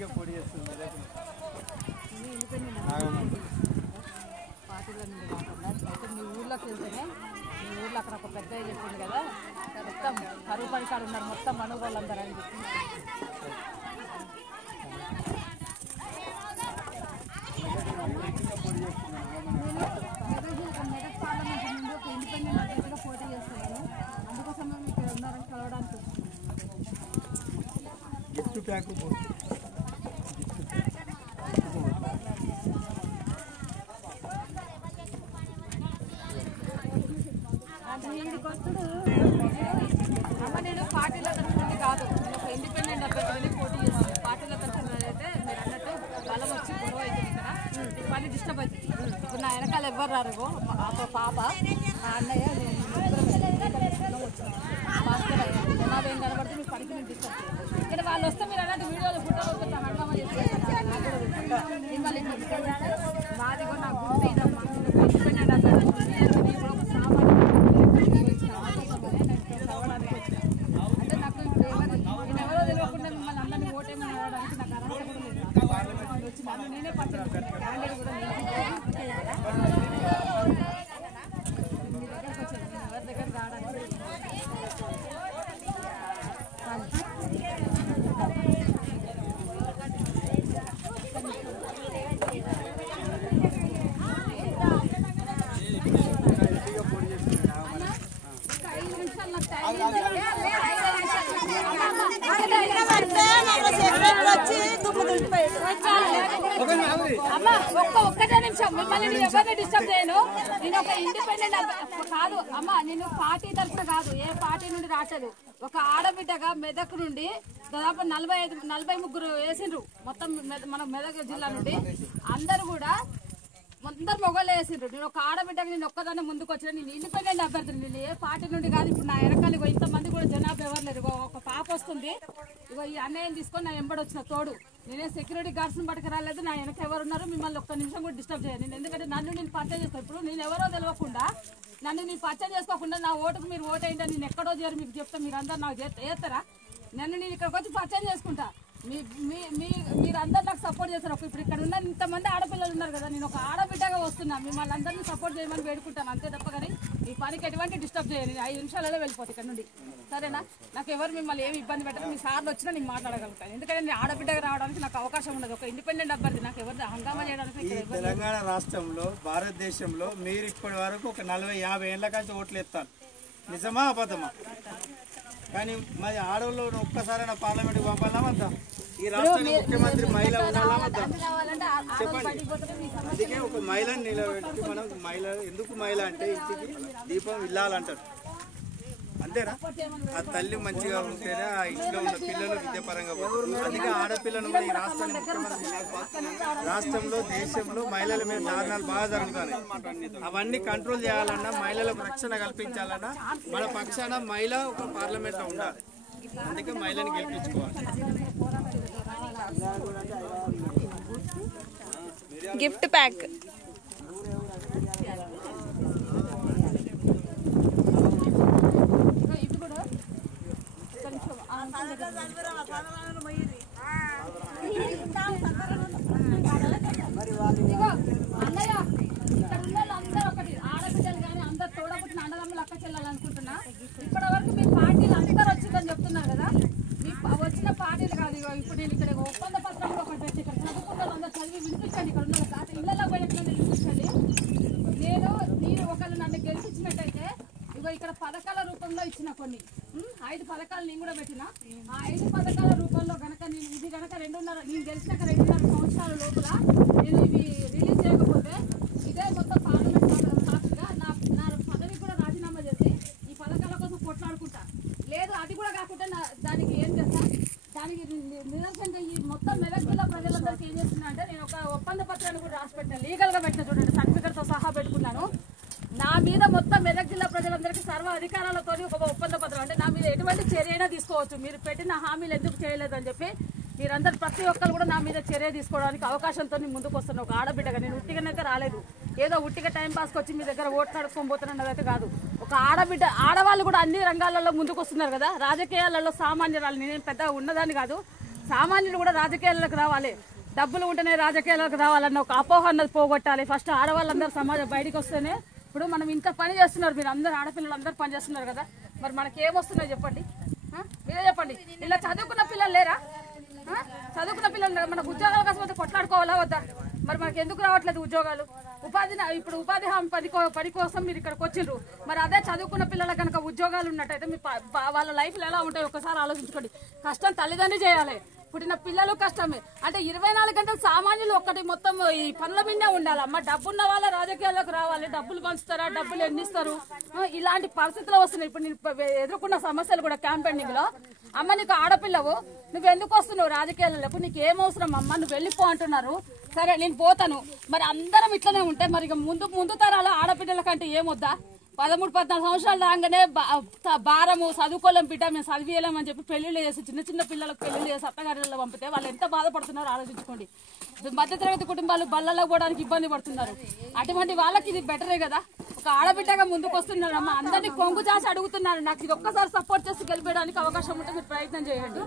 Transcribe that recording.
గట్టిగా పొడి చేస్తుంది పార్టీలో నుండి కాకుండా అయితే మీ ఊర్లోకి వెళ్తేనే మీ ఊర్లో అక్కడ ఒక పెద్ద చెప్పింది కదా మొత్తం కరువు పడికాడు ఉన్నారు మొత్తం మనోళ్ళందరూ అని చెప్పి మెదక్ పార్లమెంట్ నుండి ఒక ఇండిపెండెంట్ అభ్యర్థిగా పోటీ చేస్తున్నాను అందుకోసం మేము ఇక్కడ ఉన్నారని కలవడానికి గిఫ్ట్ ప్యాక్ అమ్మ నేను పార్టీల తరఫున కాదు నేను ఒక ఇండిపెండెంట్ అభ్యర్థిని పోటీ చేస్తాను పార్టీల తరఫున అయితే మీరు అన్నట్టు బలం వచ్చి గొడవ అవుతుంది ఇక్కడ ఈ పని డిస్టర్బ్ అవుతుంది ఇప్పుడు నా వెనకాల ఎవ్వరు రారు పాప నా అన్నయ్య జనాభా ఏం కనబడితే మీ పనికి నేను డిస్టర్బ్ చేయాలి ఇక్కడ వాళ్ళు వస్తే మీరు అన్నట్టు వీడియోలు ఫోటోలు వస్తే హంగామా చేస్తారు మిమ్మల్ని మాది కూడా నా గుర్తు ఇదమ్మా ఇండిపెండెంట్ అభ్యర్థి అంటే నాకు నేను ఎవరో తెలియకుండా మిమ్మల్ని అందరినీ ఓటేమని అడగడానికి నాకు అర్హత కూడా లేదు వచ్చి నేనే పట్టిన క్యాండిడేట్ కూడా మీ దగ్గరకు వచ్చాను నేను ఎవరి దగ్గర రావడానికి అమ్మా ఒక్కటే నిమిషం మిమ్మల్ని నేను ఎవరిని డిస్టర్బ్ చేయను నేను ఒక ఇండిపెండెంట్ కాదు అమ్మా నేను పార్టీ తరఫున కాదు ఏ పార్టీ నుండి రావట్లేదు ఒక ఆడబిడ్డగా మెదక్ నుండి దాదాపు 43 వేసిండ్రు మొత్తం మన మెదక్ జిల్లా నుండి అందరు కూడా అందరు మొగలు వేసిండ్రు నేను ఒక ఆడబిడ్డగా నేను ఒక్కదాన్ని ముందుకు వచ్చిన నేను ఇండిపెండెంట్ అభ్యర్థిని నేను ఏ పార్టీ నుండి కాదు ఇప్పుడు నా వెనకాల ఇంతమంది కూడా జనాభా ఎవరు లేరు ఒక పాప వస్తుంది ఇగో ఈ అన్నయ్యని తీసుకొని నా వెంబడి వచ్చిన తోడు నేనే సెక్యూరిటీ గార్డ్స్ని పట్టుకు రాలేదు నా వెనక ఎవరు ఉన్నారు మిమ్మల్ని ఒక్క నిమిషం కూడా డిస్టర్బ్ చేయాలి నేను ఎందుకంటే నన్ను నేను పరిచయం చేస్తాను ఇప్పుడు నేను ఎవరో తెలియకుండా నన్ను నేను పరిచయం చేసుకోకుండా నా ఓటుకు మీరు ఓటు అయిందని నేను ఎక్కడో చేయరు మీకు చెప్తా మీరు అందరు నాకు చేస్తారా నన్ను నేను ఇక్కడికి వచ్చి పరిచయం చేసుకుంటా మీరందరూ నాకు సపోర్ట్ చేస్తారు ఇప్పుడు ఇక్కడ ఉన్న ఇంతమంది ఆడపిల్లలు ఉన్నారు కదా నేను ఒక ఆడబిడ్డగా వస్తున్నా మిమ్మల్ని అందరినీ సపోర్ట్ చేయమని వేడుకుంటాను అంతే తప్ప కానీ ఈ పనికి ఎటువంటి డిస్టర్బ్ చేయండి 5 నిమిషాలలో వెళ్ళిపోతాయి ఇక్కడ నుండి సరేనా నాకు ఎవరు మిమ్మల్ని ఏమి ఇబ్బంది పెట్టదు మీ సార్లు వచ్చినా నేను మాట్లాడగలుగుతాను ఎందుకంటే నేను ఆడబిడ్డగా రావడానికి నాకు అవకాశం ఉండదు ఒక ఇండిపెండెంట్ అభ్యర్థి నాకు ఎవరు హంగామా చేయడానికి తెలంగాణ రాష్ట్రంలో భారతదేశంలో మీరు ఇప్పటి వరకు ఒక 40-50 ఏళ్ల కంటే ఓట్లు ఎత్తారు నిజమా అబద్ధమా కానీ మరి ఆడవాళ్ళు ఒక్కసారైనా పార్లమెంట్కి పంపాలమంతా ఈ రాష్ట్రానికి ముఖ్యమంత్రి మహిళ ఉండాలమంతా చెప్పండి అందుకే ఒక మహిళను నిలబెట్టి మనం మహిళ ఎందుకు మహిళ అంటే ఇంటికి దీపం ఇల్లాలంటారు అంతేనా ఆ తల్లి మంచిగా ఉంటేనే ఆ ఇంట్లో ఉన్న పిల్లలు విద్యాపరంగా అందుకే ఆడపిల్లను కూడా ఈ రాష్ట్రాన్ని ముఖ్యమంత్రి రాష్ట్రంలో దేశంలో మహిళల మీద దారుణాలు బాగా జరుగుతాయి అవన్నీ కంట్రోల్ చేయాలన్నా మహిళలకు రక్షణ కల్పించాలన్నా మన పక్షాన మహిళ ఒక పార్లమెంట్లో ఉండాలి అందుకే మహిళని గెలిపించుకోవాలి గిఫ్ట్ ప్యాక్ అన్నయ్య ఇక్కడ ఉన్న అందరూ ఒకటి ఆడబిడ్డలు కానీ అందరు తోడబుట్టిన అన్నదమ్ములు అక్క చెల్లాలనుకుంటున్నా ఇప్పటి వరకు మీ పార్టీలు అందరూ వచ్చిందని చెప్తున్నారు కదా మీ వచ్చిన పార్టీలు కాదు ఇప్పుడు నేను ఇక్కడ ఒప్పంద పత్రం ఒకటి పెట్టి ఇక్కడ చదువుకున్న అందరూ చదివి వినిపించండి ఇక్కడ ఉన్న ఇళ్లలో పోయినట్లయితే వినిపించండి మీరు ఒకళ్ళు నన్ను గెలిపించినట్టయితే ఇగో ఇక్కడ పథకాల రూపంలో ఇచ్చిన కొన్ని 5 పథకాలు నేను కూడా పెట్టిన ఆ 5 పథకాల రూపంలో కనుక నేను ఇది కనుక నేను గెలిచినాక 2.5 సంవత్సరాల లోపల నేను ఇవి రిలీజ్ చేయకపోతే ఇదే మొత్తం పార్లమెంట్ సాక్షిగా నా పదవి కూడా రాజీనామా చేసి ఈ పథకాల కోసం కొట్లాడుకుంటా లేదు అది కూడా కాకుండా దానికి ఏం చేస్తా దానికి నిదర్శనం ఈ మొత్తం మెదక్ జిల్లా ప్రజలందరికీ ఏం చేస్తున్నా అంటే నేను ఒక ఒప్పంద పత్రాన్ని కూడా రాసి పెట్టిన లీగల్గా పెట్టిన చూడండి సర్టిఫికెట్తో సహా పెట్టుకున్నాను నా మీద మొత్తం మెదక్ జిల్లా ప్రజలందరికీ సర్వ అధికారాలతో ఒక ఒప్పంద పత్రం అంటే నా మీద ఎటువంటి చర్య అయినా తీసుకోవచ్చు మీరు పెట్టిన హామీలు ఎందుకు చేయలేదని చెప్పి మీరందరూ ప్రతి ఒక్కరు కూడా నా మీద చర్య తీసుకోవడానికి అవకాశంతో ముందుకు వస్తున్నాను ఒక ఆడబిడ్డగా నేను ఉట్టిగానైతే రాలేదు ఏదో ఉట్టిగా టైం పాస్కి వచ్చి మీ దగ్గర ఓట్లు నడుచుకొని పోతున్నదైతే కాదు ఒక ఆడబిడ్డ ఆడవాళ్ళు కూడా అన్ని రంగాలలో ముందుకు వస్తున్నారు కదా రాజకీయాలలో సామాన్యురాలు నేను పెద్దగా ఉన్నదాన్ని కాదు సామాన్యులు కూడా రాజకీయాలకు రావాలి, డబ్బులు ఉంటేనే రాజకీయాలకు రావాలన్న ఒక అపోహ అన్నది పోగొట్టాలి. ఫస్ట్ ఆడవాళ్ళందరూ సమాజం బయటకు వస్తేనే, ఇప్పుడు మనం ఇంత పని చేస్తున్నారు, మీరు అందరు ఆడపిల్లలు అందరూ పని చేస్తున్నారు కదా, మరి మనకి ఏమొస్తున్నాయి చెప్పండి, మీరే చెప్పండి. ఇలా చదువుకున్న పిల్లలు లేరా? చదువుకున్న పిల్లలు మనకు ఉద్యోగాల కోసం అయితే కొట్లాడుకోవాలా వద్దా? మరి మనకి ఎందుకు రావట్లేదు ఉద్యోగాలు? ఇప్పుడు ఉపాధి హామీ పని కోసం మీరు ఇక్కడికి వచ్చిండ్రు, మరి అదే చదువుకున్న పిల్లలకు కనుక ఉద్యోగాలు ఉన్నట్టయితే మీ వాళ్ళ లైఫ్లో ఎలా ఉంటాయి ఒకసారి ఆలోచించుకోండి. కష్టం తల్లిదండ్రి చేయాలి, పుట్టిన పిల్లలు కష్టమే. అంటే 24 గంటలు సామాన్యులు ఒక్కటి మొత్తం ఈ పనుల మీదే ఉండాలి. అమ్మ డబ్బున్న వాళ్ళ రాజకీయాల్లోకి రావాలి, డబ్బులు పంచుతారా, డబ్బులు ఎన్నిస్తారు, ఇలాంటి పరిస్థితులు వస్తున్నాయి. ఇప్పుడు నేను ఎదుర్కొన్న సమస్యలు కూడా క్యాంపెయినింగ్ లో, అమ్మ నీకు ఆడపిల్లవు, నువ్వు ఎందుకు వస్తున్నావు రాజకీయాలకు, నీకు ఏమవసరం అమ్మ, నువ్వు వెళ్ళిపో అంటున్నారు. సరే నేను పోతాను, మరి అందరం ఇట్లనే ఉంటే మరి ముందు తరాలు ఆడపిల్లల కంటే ఏమొద్దా? 13-14 సంవత్సరాలు రాగానే భారము చదువుకోలేం బిడ్డ, మేము చదివేయలేమని చెప్పి పెళ్లిళ్ళు చేసి చిన్న పిల్లలకు పెళ్లిళ్ళు చేసి అత్తగారిలో పంపితే వాళ్ళు ఎంత బాధపడుతున్నారో ఆలోచించుకోండి. మధ్యతరగతి కుటుంబాలు బళ్ళలో పోవడానికి ఇబ్బంది పడుతున్నారు. అటువంటి వాళ్ళకి ఇది బెటరే కదా. ఒక ఆడబిడ్డగా ముందుకు వస్తున్నారమ్మా, అందరినీ కొంగు చాసి అడుగుతున్నారు. నాకు ఇది ఒక్కసారి సపోర్ట్ చేసి గెలిపేయడానికి అవకాశం ఉంటే మీరు ప్రయత్నం చేయండి.